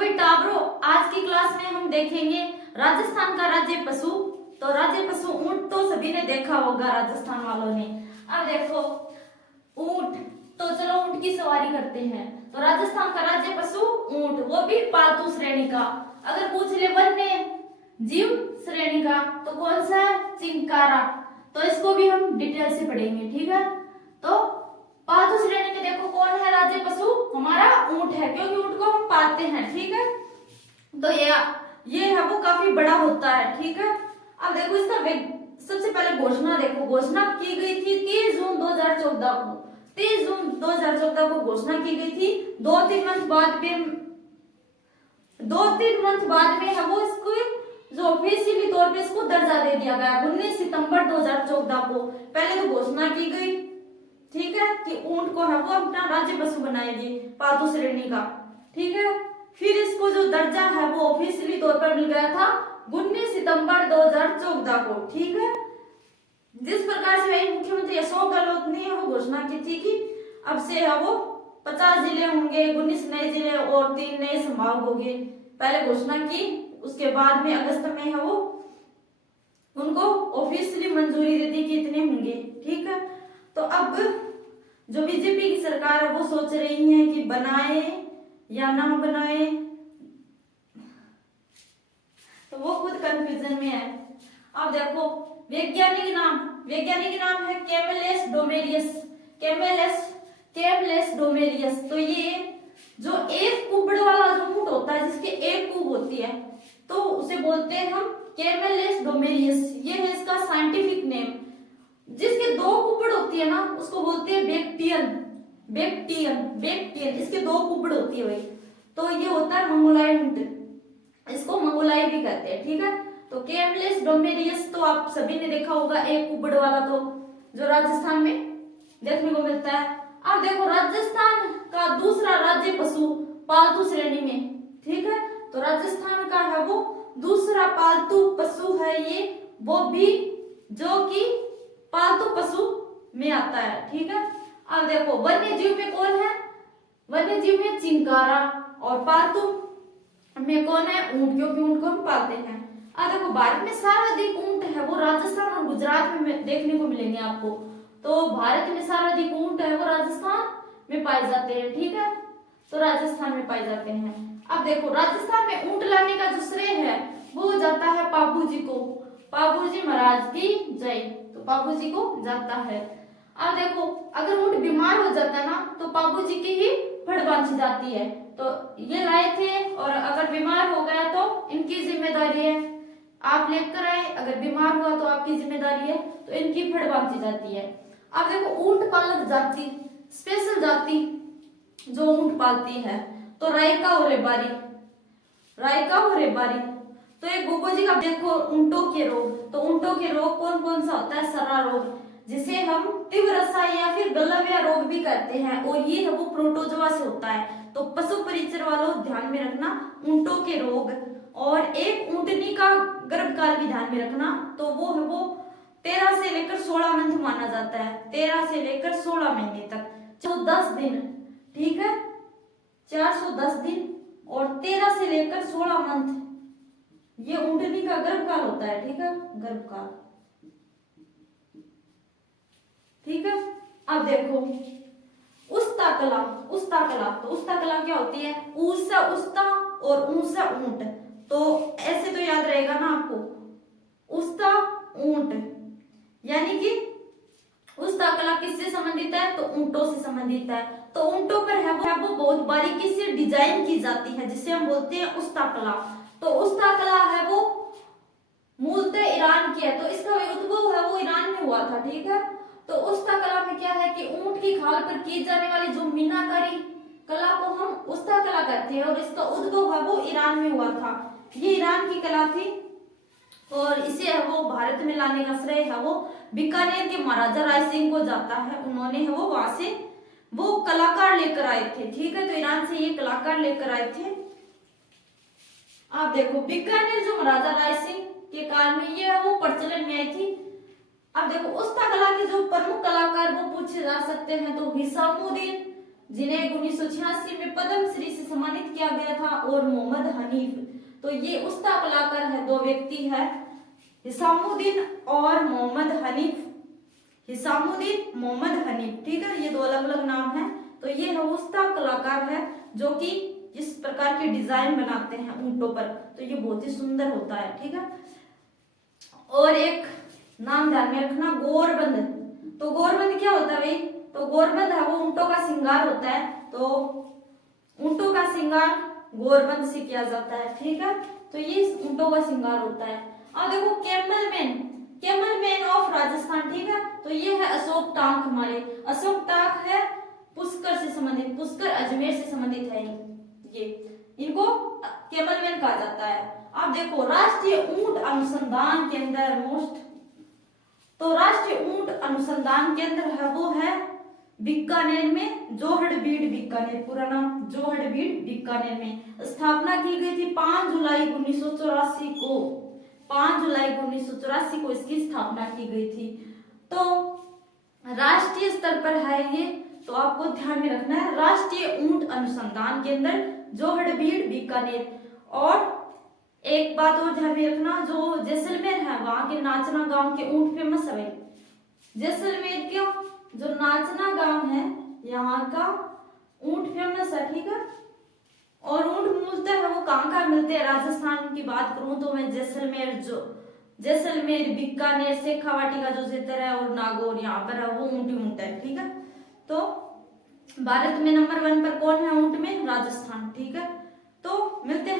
भी टाबरो, आज की क्लास में हम देखेंगे राजस्थान का राज्य पशु। तो राज्य पशु ऊंट तो सभी ने देखा होगा, राजस्थान वालों ने। अब देखो ऊंट, तो चलो ऊंट की सवारी करते हैं। तो राजस्थान का राज्य पशु ऊंट, वो भी पालतू श्रेणी का। अगर पूछ ले वन्य जीव श्रेणी का तो कौन सा है? चिंकारा। तो इसको भी हम डिटेल से पढ़ेंगे, ठीक है। तो पालतू श्रेणी में देखो कौन है राज्य पशु? हमारा ऊंट है, क्योंकि ऊंट को हम पालते हैं, ठीक है। तो ये है वो काफी बड़ा होता है, ठीक है। अब देखो इसका सबसे पहले घोषणा देखो, घोषणा की गई थी 30 जून 2014 को। 30 जून 2014 को घोषणा की गई थी। 2-3 मंथ बाद में है वो इसको जो ऑफिशियली तौर पे इसको दर्जा दे दिया गया 19 सितंबर 2014 को। पहले तो घोषणा की गई, ठीक है, कि ऊंट को है वो अपना राज्य पशु बनाएंगे, पालतू श्रेणी का, ठीक है। फिर इसको जो दर्जा है वो ऑफिशियली तौर पर मिल गया था 19 सितंबर 2014 को, ठीक है। जिस प्रकार से भाई मुख्यमंत्री अशोक गहलोत ने वो घोषणा की थी कि अब से है वो 50 जिले होंगे, 19 नए जिले और 3 नए संभाग होंगे। पहले घोषणा की, उसके बाद में अगस्त में है वो उनको ऑफिशियली मंजूरी दे दी कि इतने होंगे, ठीक है। तो अब जो बीजेपी की सरकार है वो सोच रही है कि बनाए या ना बनाए, तो वो खुद कंफ्यूजन में है। अब देखो वैज्ञानिक नाम है कैमेलेस डोमेरियस। कैमेलेस डोमेरियस। तो ये जो एक कुबड़ वाला जो ऊंट होता है, जिसके एक कुब होती है, तो उसे बोलते हैं हम कैमेलेस डोमेरियस। ये है इसका साइंटिफिक नेम। जिसके 2 कुबड़ होती है ना, उसको बोलते हैं बेक्टियन। इसके 2 कुबड़ होती है भाई, तो ये होता है मंगोलाई ऊंट, इसको मंगोलाई भी कहते हैं, ठीक है। तो कैमेलेस डोमेरियस तो आप सभी ने देखा होगा, एक कुबड़ वाला, तो जो राजस्थान में देखने को मिलता है। अब देखो राजस्थान का दूसरा राज्य पशु पालतू श्रेणी में, ठीक है। तो राजस्थान का है वो दूसरा पालतू पशु है ये, वो भी जो कि पालतू पशु में आता है, ठीक है। अब देखो वन्य जीव में कौन है? वन्य जीव में चिंकारा, और पालतू में कौन है? ऊंट, क्योंकि ऊंट को हम पालते हैं। अब देखो भारत में सर्वाधिक ऊंट है वो राजस्थान और गुजरात में देखने को मिलेंगे आपको। तो भारत में सर्वाधिक ऊंट है वो राजस्थान में पाए जाते हैं, ठीक है। तो राजस्थान में पाए जाते हैं। अब देखो राजस्थान में ऊंट लाने का जो श्रेय है वो जाता है पापू जी को। पापू जी महाराज की जय। तो पापू जी को जाता है। अब देखो अगर ऊंट बीमार हो जाता है ना, तो पापू जी की ही फड़ बांधी जाती है। तो ये लाए थे, और अगर बीमार हो गया तो इनकी जिम्मेदारी है, आप लेकर आए, अगर बीमार हुआ तो आपकी जिम्मेदारी है, तो इनकी फड़ बांधी जाती है। अब देखो ऊंट पालक जाति, स्पेशल जाति जो ऊंट पालती है, तो रायका और रेबारी। तो एक गोगो जी का देखो ऊंटों के रोग, तो ऊंटों के रोग कौन कौन सा होता है? सर्रा रोग, जिसे हम तीव्रसा या फिर गलविया रोग भी कहते हैं, और ये है वो प्रोटोजोआ से होता है। तो पशु परिचर वालों ध्यान में रखना ऊंटों के रोग। और एक ऊंटनी का गर्भकाल भी ध्यान में रखना, तो वो है वो 13 से लेकर 16 मंथ माना जाता है। 13 से लेकर 16 महीने तक, 410 दिन, ठीक है, 410 दिन और 13 से लेकर 16 मंथ, ये ऊंटनी का गर्भकाल होता है, ठीक है, गर्भकाल, ठीक है। अब देखो उस्ता कला। तो उस्ता कला क्या होती है? ऊसा उस्ता और ऊसा ऊंट। तो ऐसे तो याद रहेगा ना आपको, उस्ता ऊंट, यानी कि उस्ता कला किससे संबंधित है? तो ऊंटों से संबंधित है। तो ऊंटों पर है वो बहुत बारीकी से डिजाइन की जाती है, जिसे हम बोलते हैं उस्ता कला। तो उस्ता कला है वो मूलतः ईरान की है, तो इसका उद्भव है वो ईरान में हुआ था, ठीक है। तो उस्ता कला में क्या है कि ऊंट की खाल पर की जाने वाली जो मीनाकारी कला को हम उस्ता कला कहते हैं, और इसका उद्भव है वो ईरान में हुआ था। ये ईरान की कला थी, और इसे है वो भारत में लाने का श्रेय है वो बीकानेर के महाराजा राय सिंह को जाता है। उन्होंने है वो वहां से वो कलाकार लेकर आए थे, ठीक है। तो ईरान से ये कलाकार लेकर आए थे। आप देखो बीकानेर जो महाराजा राय सिंह के काल में ये है वो प्रचलन में आई थी। अब देखो उस्ता कला के जो प्रमुख कलाकार वो पूछे जा सकते हैं, तो हिसामुद्दीन जिन्हें 1986 में पद्म श्री से सम्मानित किया गया था, और मोहम्मद हनीफ। तो ये उस्ता कलाकार है, दो व्यक्ति है, हिसामुद्दीन और मोहम्मद हनीफ। हिसामुद्दीन, मोहम्मद हनीफ, ठीक है, ये दो अलग अलग नाम है। तो ये है उस्ता कलाकार है जो कि इस प्रकार के डिजाइन बनाते हैं ऊंटों पर, तो ये बहुत ही सुंदर होता है, ठीक है। और एक नाम ध्यान में रखना, गोरबंद। तो गोरबंद क्या होता है भाई? तो गोरबंद है वो ऊंटों का श्रृंगार होता है, तो ऊंटों का श्रृंगार गोरबंद से किया जाता है, ठीक है। तो ये ऊंटों का श्रृंगार होता है। अब देखो camel man, camel man of Rajasthan, ठीक है। तो ये है अशोक टांक, हमारे अशोक टांक है पुष्कर से संबंधित, पुष्कर अजमेर से संबंधित है ये, इनको कैमल मैन कहा जाता है। अब देखो राष्ट्रीय ऊंट अनुसंधान केंद्र मोस्ट, तो राष्ट्रीय ऊंट अनुसंधान केंद्र है वो है बीकानेर में, जोहड़बीड़ बीकानेर, पूरा नाम जोहड़बीड़ बीकानेर में। स्थापना की गई थी 5 जुलाई 1984 को, 5 जुलाई 1984 को इसकी स्थापना की गई थी। तो राष्ट्रीय स्तर पर है ये, तो आपको ध्यान में रखना है राष्ट्रीय ऊंट अनुसंधान केंद्र जोहड़बीड़ बीकानेर। और एक बात और ध्यान में रखना, जो जैसलमेर है वहां के नाचना गांव के ऊंट फेमस है भाई। जैसलमेर क्यों? जो नाचना गांव है यहाँ का ऊंट फेमस है, ठीक है। और ऊंट मूलतः है वो कहाँ मिलते हैं? राजस्थान की बात करूं तो मैं जैसलमेर, जो जैसलमेर, बीकानेर, शेखावाटी का जो क्षेत्र है और नागौर, यहाँ पर है वो ऊंट ही ऊंट है, ठीक है। तो भारत में नंबर 1 पर कौन है ऊंट में? राजस्थान, ठीक है। तो मिलते हैं।